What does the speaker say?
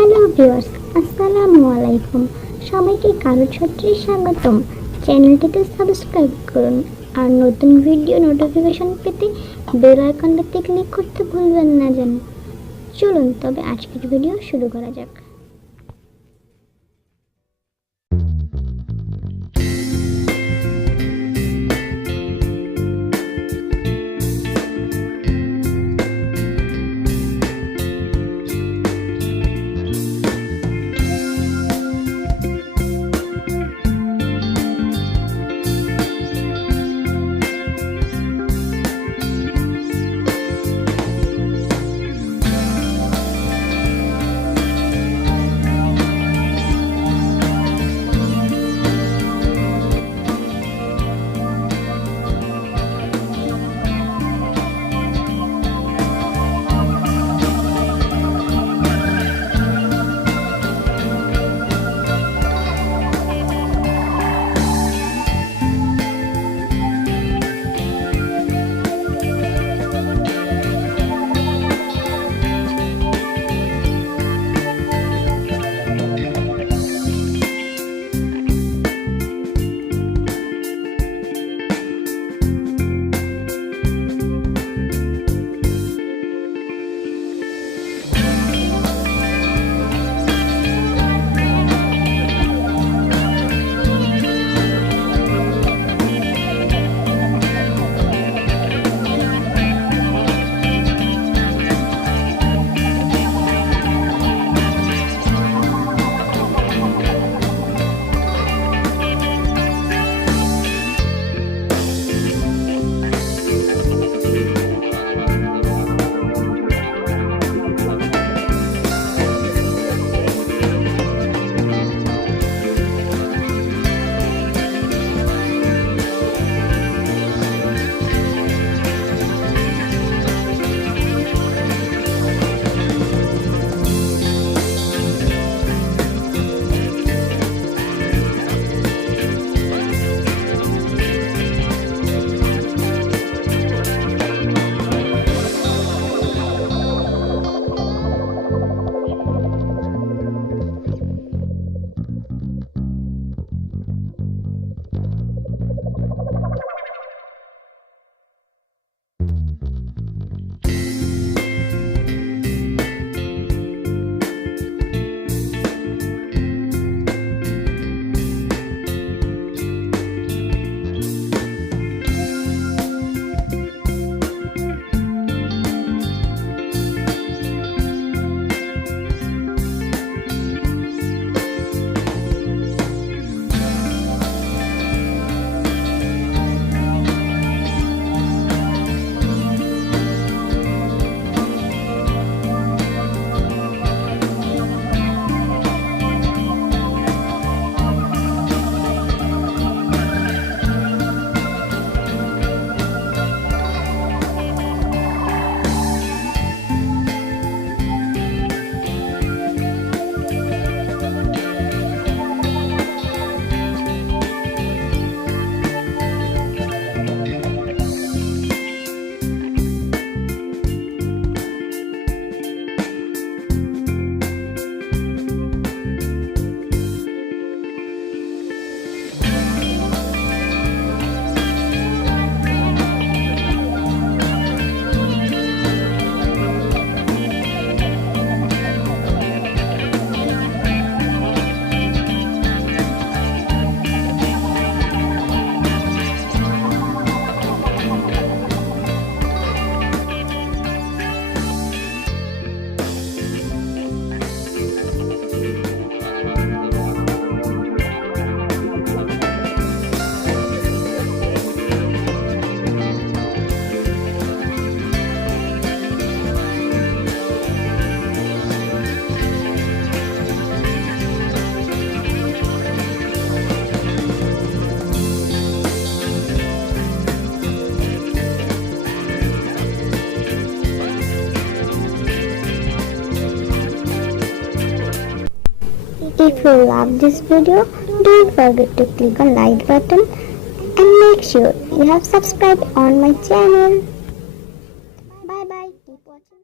Hello viewers, আসসালামু আলাইকুম। সবাইকে কারুছত্রে স্বাগতম। চ্যানেলটিতে সাবস্ক্রাইব করুন আর নতুন ভিডিও নোটিফিকেশন পেতে বেল আইকনটিতে ক্লিক করতে ভুলবেন না যেন। চলুন তবে আজকের ভিডিও শুরু করা যাক। If you love this video, don't forget to click on like button and make sure you have subscribed on my channel. Bye bye. Keep watching.